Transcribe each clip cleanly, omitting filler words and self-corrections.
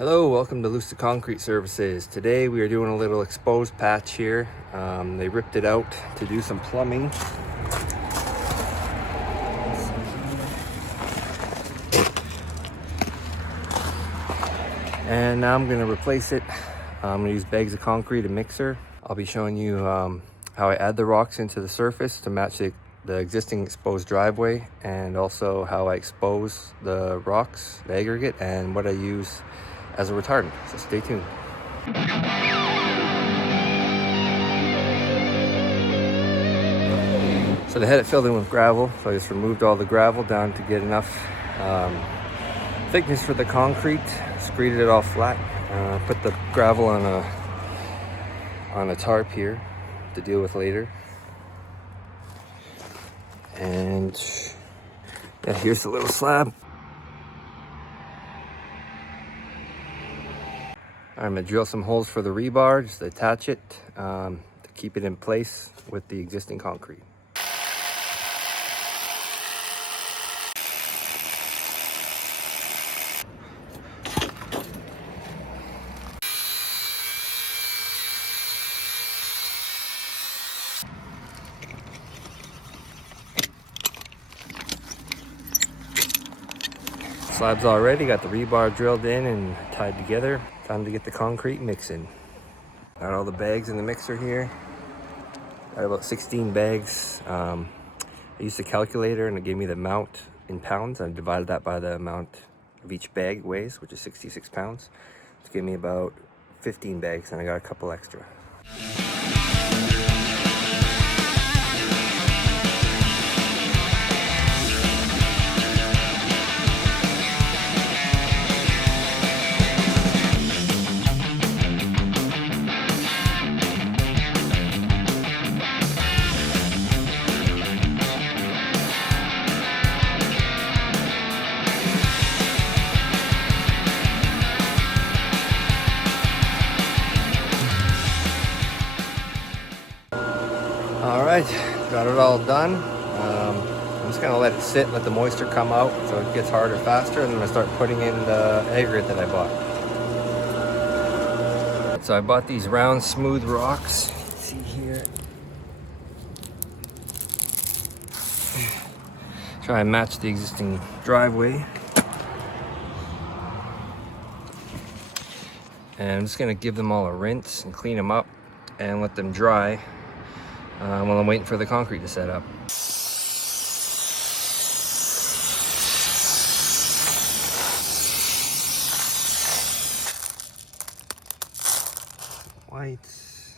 Hello, welcome to Lucid Concrete Services. Today we are doing a little exposed patch here. They ripped it out to do some plumbing. And now I'm going to replace it. I'm going to use bags of concrete, a mixer. I'll be showing you how I add the rocks into the surface to match the existing exposed driveway, and also how I expose the rocks, the aggregate, and what I use as a retardant. So stay tuned. So they had it filled in with gravel, so I just removed all the gravel down to get enough thickness for the concrete, screeded it all flat, put the gravel on a tarp here to deal with later. And yeah, here's the little slab. I'm gonna drill some holes for the rebar, just to attach it to keep it in place with the existing concrete. Slab's all ready, got the rebar drilled in and tied together. Time to get the concrete mixing. Got all the bags in the mixer here. Got about 16 bags. I used a calculator and it gave me the amount in pounds. I divided that by the amount of each bag weighs, which is 66 pounds. It's gave me about 15 bags, and I got a couple extra. All right, got it all done. I'm just gonna let it sit, let the moisture come out so it gets harder faster, and then I'm gonna start putting in the aggregate that I bought. So I bought these round, smooth rocks. See here. Try and match the existing driveway. And I'm just gonna give them all a rinse and clean them up and let them dry while I'm waiting for the concrete to set up. Whites.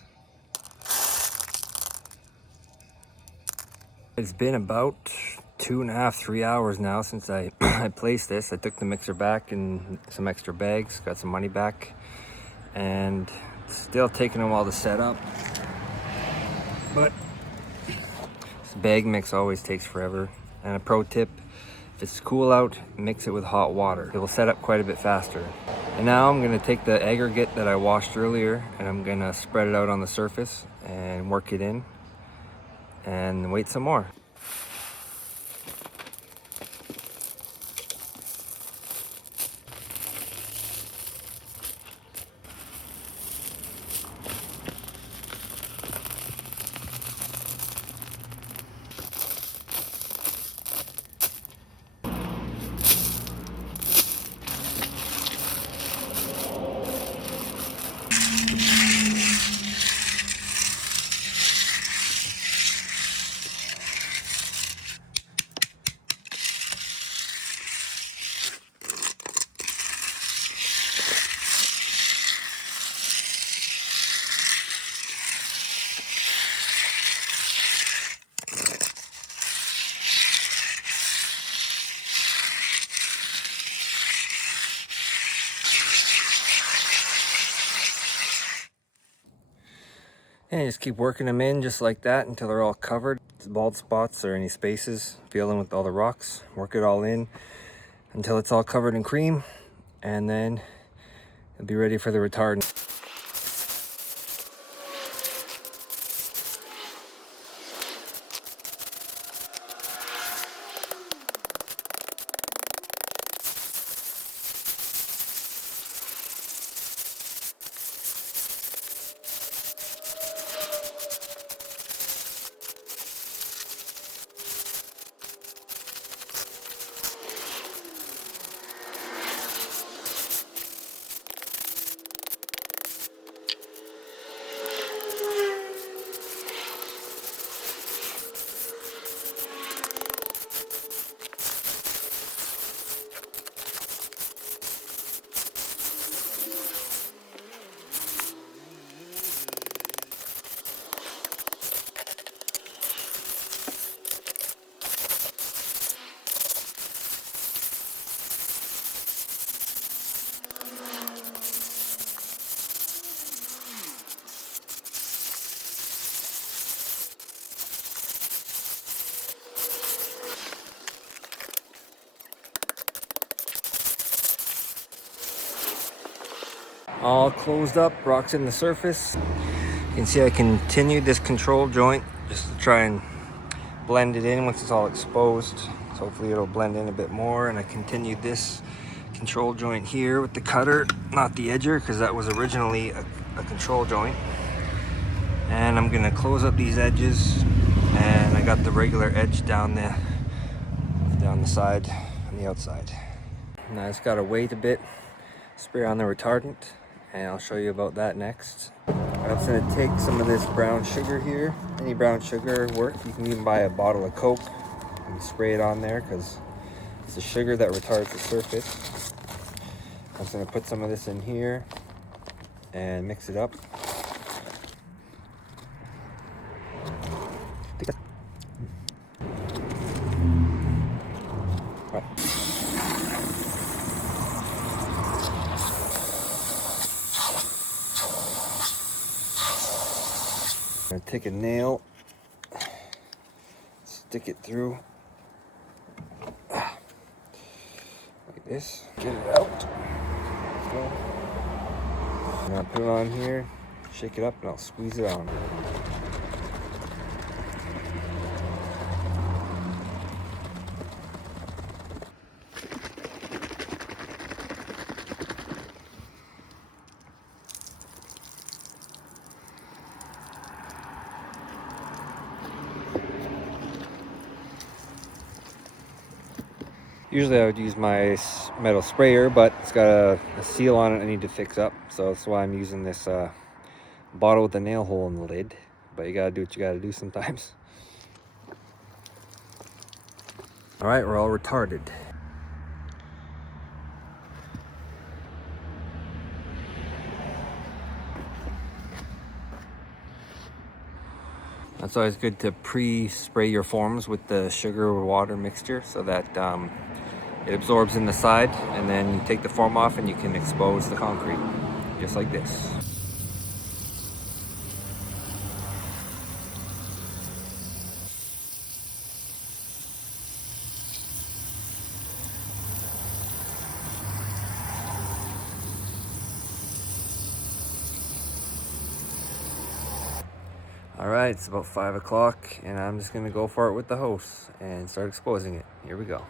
It's been about 2.5 to 3 hours now since I placed this. I took the mixer back and some extra bags, got some money back, and it's still taking a while to set up. But this bag mix always takes forever. And a pro tip, if it's cool out, mix it with hot water. It will set up quite a bit faster. And now I'm gonna take the aggregate that I washed earlier and I'm gonna spread it out on the surface and work it in and wait some more. And just keep working them in just like that until they're all covered. Bald spots or any spaces, fill in with all the rocks, work it all in until it's all covered in cream, and then it'll be ready for the retardant. all closed up, rocks in the surface. You can see I continued this control joint just to try and blend it in once it's all exposed. So hopefully it'll blend in a bit more. And I continued this control joint here with the cutter, not the edger, because that was originally a control joint. And I'm gonna close up these edges, and I got the regular edge down the side on the outside. Now I just gotta wait a bit, spray on the retardant, and I'll show you about that next. I'm just gonna take some of this brown sugar here. Any brown sugar work. You can even buy a bottle of Coke and spray it on there because it's the sugar that retards the surface. I'm just gonna put some of this in here and mix it up. Right. I'm gonna take a nail, stick it through like this, get it out. And I'll put it on here, shake it up, and I'll squeeze it on. Usually I would use my metal sprayer, but it's got a seal on it I need to fix up. So that's why I'm using this bottle with a nail hole in the lid. But you gotta do what you gotta do sometimes. All right, we're all retarded. That's always good to pre-spray your forms with the sugar or water mixture so that it absorbs in the side, and then you take the form off and you can expose the concrete, just like this. All right, it's about 5 o'clock, and I'm just gonna go for it with the hose and start exposing it. Here we go.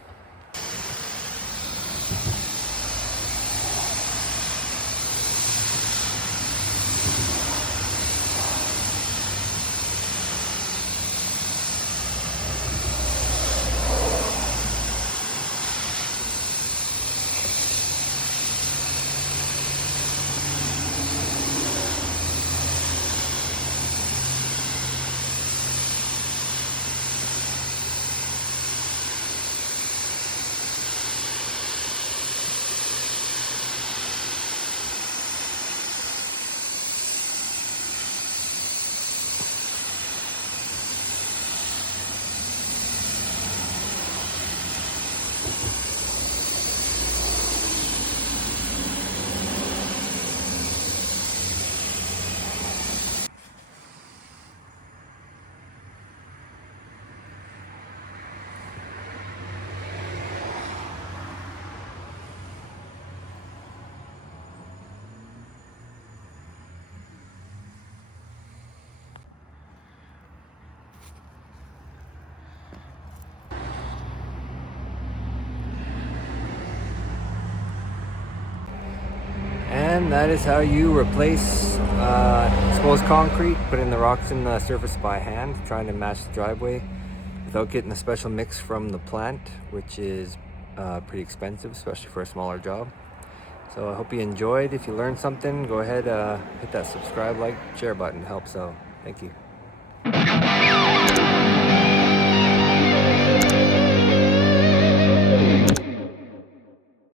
And that is how you replace exposed concrete, put in the rocks in the surface by hand, trying to match the driveway without getting a special mix from the plant, which is pretty expensive, especially for a smaller job. So I hope you enjoyed. If you learned something, go ahead, hit that subscribe, like, share button. It helps out. Thank you.